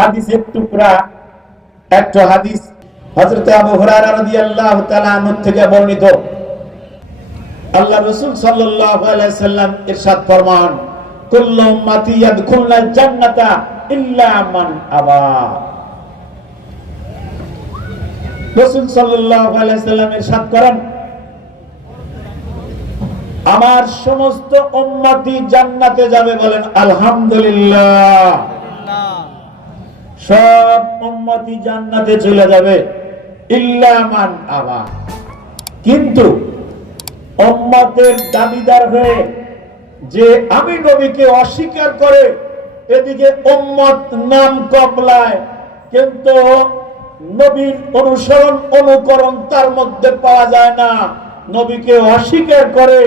হাদিসের টুকরা একটা হাদিস হযরত আবু হুরায়রা রাদিয়াল্লাহু তাআলা আনহু থেকে বর্ণিত। আল্লাহ রাসূল সাল্লাল্লাহু আলাইহি সাল্লাম ইরশাদ ফরমান, কুল্লু উম্মতি ইয়াদখুলুল জান্নাতা ইল্লা মান আবা। রাসূল সাল্লাল্লাহু আলাইহি সাল্লাম ইরশাদ করেন, আমার সমস্ত উম্মতি জান্নাতে যাবে, বলেন আলহামদুলিল্লাহ। সব উম্মতি জান্নাতে চলে যাবে ইল্লা মান আবা, কিন্তু উম্মতের দাবিদার হয়ে যে আমি নবীকে অস্বীকার করে এদিকে উম্মত নাম কবলায়, কিন্তু নবীর অনুসরণ অনুকরণ তার মধ্যে পাওয়া যায় না, নবীকে অস্বীকার করে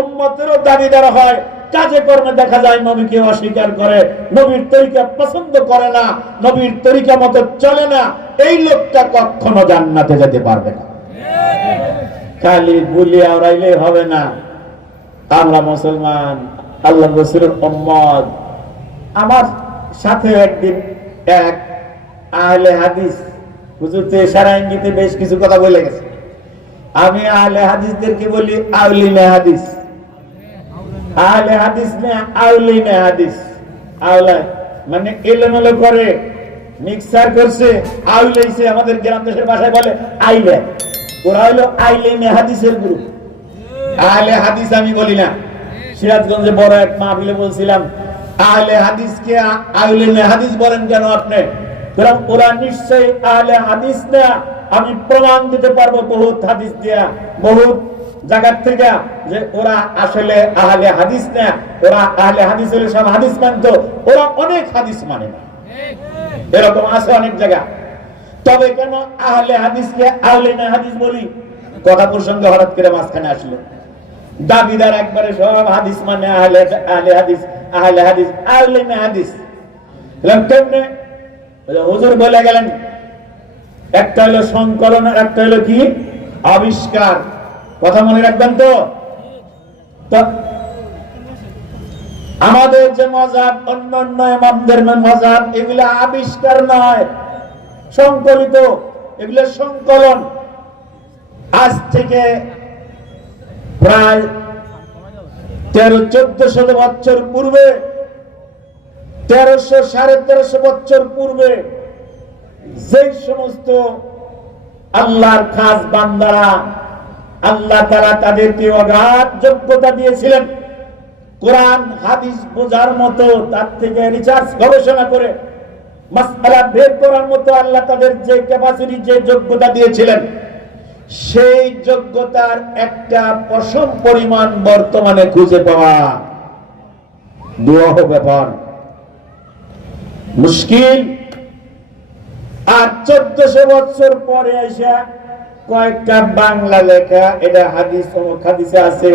উম্মতেরও দাবিদার হয়, কাজে কর্মে দেখা যায় নবীকে অস্বীকার করে, নবীর তরিকা পছন্দ করে না, নবীর তরিকা মতো চলে না, এই লোকটা কখনো জান্নাতে যেতে পারবে না। খালি বুলিয়া উড়াইলে হবে না। আমরা মুসলমান, আল্লাহ রাসূলের উম্মত। আমার সাথে একদিন এক আহলে হাদিস হুজুর তো ইশারা ইঙ্গিতে বেশ কিছু কথা বলে গেছে। আমি আহলে হাদিসদেরকে বলি আউলিনে হাদিস। আহলে হাদিস না আউলিনে হাদিস। আউলা মানে এলোমেলো করে মিক্সার করছে, আউলাইছে, আমাদের গ্রাম দেশের ভাষায় বলে আইলে। ওরা হলো আইলিনে হাদিসের গ্রুপ। আহলে হাদিস আমি বলি না। সিরাজগঞ্জে বড় এক মাহফিলে বলছিলাম, আহলে হাদিসকে আউলিনে হাদিস বলেন কেন আপনি? কারণ ওরা নিশ্চয়ই আহলে হাদিস না। আমি প্রমাণ দিতে পারবো বহুত হাদিস দিয়া, বহুত জায়গা থেকে, যে ওরা আসলে আহলে হাদিস না। ওরা আহলে হাদিস হলে সব হাদিস মানতো, ওরা অনেক হাদিস মানে না। এরকম আছে অনেক জায়গা। তবে কেন আহলে হাদিসকে আউলিনে হাদিস বলি? কথা প্রসঙ্গে হঠাৎ করে মাঝখানে আসলো। দাবিদার একবারে সব হাদিস মানে আহলে হাদিস, আহলে হাদিস, আউলিনে হাদিস। কেমনে? হুজুর বলে গেলেন, একটা হলো সংকলন, একটা হলো কি আবিষ্কার। কথা মনে রাখবেন তো। আমাদের যে মাযহাব, অন্যান্য ইমামদের মাযহাব, এগুলা আবিষ্কার নয়, সংকলিত, এগুলো সংকলন। আজ থেকে প্রায় 1300-1400 বছর পূর্বে, 1300-1350 বছর পূর্বে যে সমস্ত আল্লাহর খাস বান্দারা, আল্লাহ তাআলা তাদেরকে অগাধ যোগ্যতা দিয়েছিলেন কোরআন হাদিস বোঝার মতো, তার থেকে রিসার্চ গবেষণা করে মাসআলা বের করার মতো আল্লাহ তাদের যে ক্যাপাসিটি, যে যোগ্যতা দিয়েছিলেন, সেই যোগ্যতার একটা পশম পরিমাণ বর্তমানে খুঁজে পাওয়া দুরূহ ব্যাপার, মুশকিল। আর 1400 বছর পরে এসে কয়েকটা বাংলা লেখা, এটা হাদিস, অমুক হাদিসে আছে,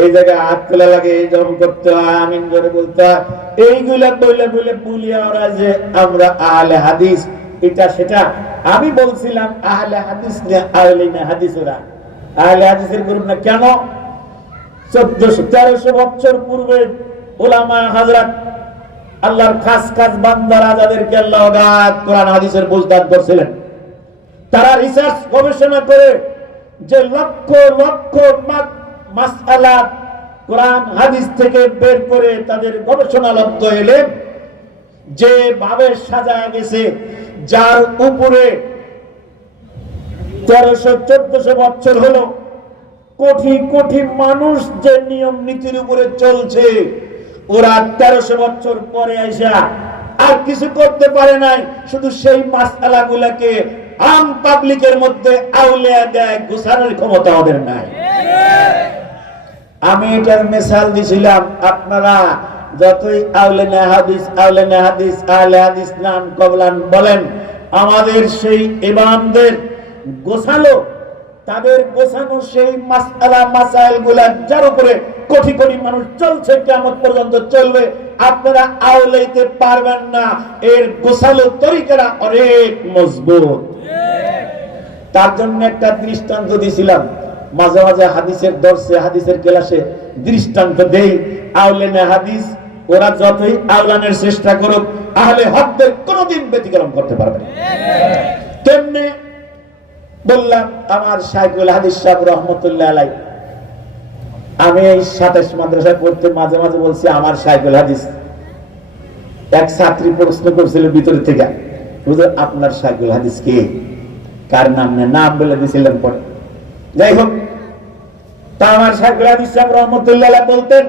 এই জায়গায় হাত তোলা লাগে, এই জম করতে হয়, আমিন জোরে বলতে হয়, এইগুলা বলে বলে বলিয়া ওরা যে আমরা আহলে হাদিস, এটা সেটা। আমি বলছিলাম আহলে হাদিস না আউলিনে হাদিস। ওরা আহলে হাদিসের গ্রুপ না। কেন? 1400-1300 বছর পূর্বে উলামা হযরত, আল্লাহর খাস খাস বান্দারা, যাদেরকে আল্লাহ অগাধ কোরআন হাদিসের বুঝদার করছিলেন, তারা রিসার্চ গবেষণা করে যে লক্ষ লক্ষ মাসআলা কোরআন হাদিস থেকে বের করে তাদের গবেষণালব্ধ এলেন, যে ভাবে সাজায় গেছে, যার উপরে 1300-1400 বছর হলো কোটি কোটি মানুষ যে নিয়ম নীতির উপরে চলছে, ওরা 1300 বছর পরে আইসা আর কিছু করতে পারে নাই, শুধু সেই মাসআলা গুলাকে আম পাবলিকের মধ্যে আউলিয়া দেয়, ঘুষানোর ক্ষমতা ওদের নাই। আমি এটার মিসাল দিছিলাম, আপনারা যতই আউলিনে হাদিস, আউলিনে হাদিস, আহলে হাদিস নাম কবলান বলেন, আমাদের সেই ইমামদের গোছালো, তাদের গোছানো সেই মাসআলা মাসাইল গুলা, যার উপরে কোটি কোটি মানুষ চলছে, কিয়ামত পর্যন্ত চলবে, আপনারা আউলাইতে পারবেন না। এর গোছালো তরিকাটা অনেক মজবুত। তার জন্য একটা দৃষ্টান্ত দিছিলাম। মাঝে মাঝে হাদিসের দর্শে, হাদিসের ক্লাসে দৃষ্টান্ত দেই। আউলিনে হাদিস ওরা যতই আওলানের চেষ্টা করুক, আহলে হকদের কোনোদিন ব্যতিক্রম করতে পারবে না। তেমনি বললাম আমার শাইখুল হাদিস সাহেব রহমতুল্লাহ আলাইহি, আমি এই 27 মাদ্রাসায় পড়তে মাঝে মাঝে বলছি আমার শাইখুল হাদিস। এক ছাত্রী প্রশ্ন করছিল ভিতর থেকে, হুজুর আপনার শাইখুল হাদিস কে? কার নাম নেই, নাম বলে দিয়েছিলেন পরে। যাই হোক, তা আমার শাইখুল হাদিস সাহেব রহমতুল্লাহ আলাইহি বলতেন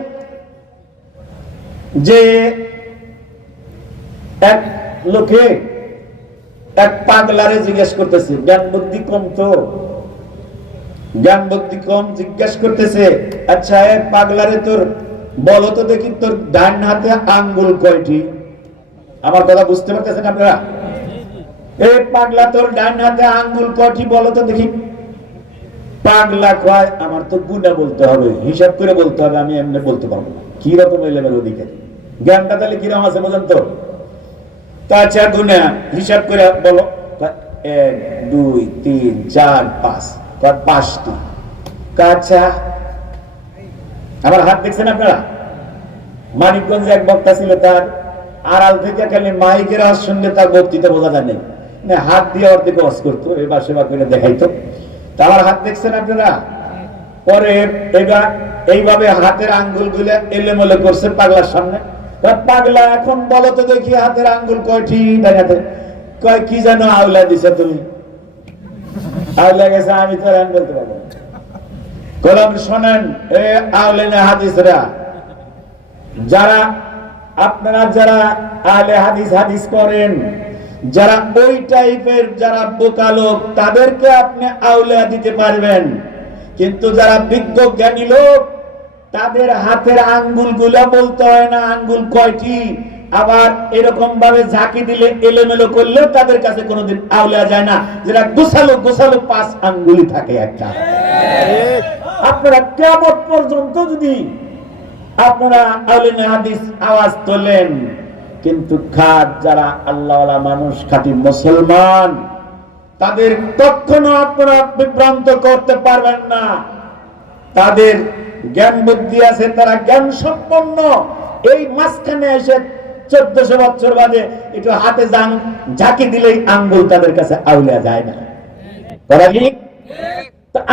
যে এক লোকে এক পাগলারে জিজ্ঞেস করতেছে, জ্ঞান বুদ্ধি কম তো, জ্ঞান বুদ্ধি কম, জিজ্ঞেস করতেছে আচ্ছা এক পাগলারে তোর বলো তো দেখি তোর ডান হাতে আঙ্গুল কয়টি? আমার কথা বুঝতে পারতেছেন আপনারা? এই পাগলা তোর ডান হাতে আঙ্গুল কয়টি বলো তো দেখি। পাগলা কয় আমার তো গুণা বলতে হবে, হিসাব করে বলতে হবে, আমি এমনি বলতে পারবো না। কি রকম এলেমের অধিকারী, জ্ঞানটা তাহলে কিরকম আছে বোঝেন তো? আচ্ছা গুণা হিসাব করে বলো। 1 2 3 4 5, 5টি। আচ্ছা আমার হাত দেখছেন আপনারা? মানিকগঞ্জে এক বক্তা ছিল, তার আড়াল থেকে খালি মাইকের আওয়াজ শুনলে তার বক্তৃতা বোঝা যায় না, হাত দিয়ে ওর দিকে ওয়াজ করতো, এবার সেবা করে দেখাইতো। আমার হাত দেখছেন আপনারা? পরে এবার এইভাবে হাতের আঙ্গুল গুলো এলোমেলো করছে পাগলার সামনে। পাগলা এখন বলো তো দেখি হাতের আঙ্গুল কয়টি? দেখাতে কয় কি যেন আউলা দিছে তুমি। আউলা গেছে, আমি তো আর বলতে পারবো না। কলম শোনেন এ আউলেনে হাদিসরা, যারা আপনারা যারা আহলে হাদিস হাদিস করেন, যারা ওই টাইপের যারা বোকা লোক, তাদেরকে আপনি আউলিয়া দিতে পারবেন, কিন্তু যারা বিজ্ঞ জ্ঞানী লোক তাদের হাতের আঙ্গুল গুলা বলতে হয় না আঙ্গুল কয়টি, আবার এরকম ভাবে ঝাঁকি দিলে এলোমেলো করলেও তাদের কাছে কোনোদিন আউলিয়া যায় না, যেটা গোছালো গোছালো 5 আঙ্গুলি থাকে একটা। আপনারা কিয়ামত পর্যন্ত যদি আপনারা আউলিয়া হাদিস আওয়াজ তোলেন, কিন্তু খাট যারা আল্লাহওয়ালা মানুষ, খাঁটি মুসলমান, তাদের কখনো আপনারা বিভ্রান্ত করতে পারবেন না। তাদের জ্ঞান বুদ্ধি আছে, তারা জ্ঞান সম্পন্ন। এই মাঝখানে এসে 1400 বছর বাদে একটু হাতে ঝাঁকি দিলেই আঙ্গুল তাদের কাছে আউলিয়া যায় না।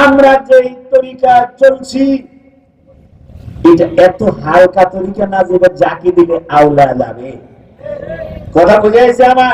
আমরা যে তরিকা চলছি, এটা এত হালকা তরিকা না যে ঝাঁকি দিলে আউলা যাবে। কথা বুঝে আসছে আমার?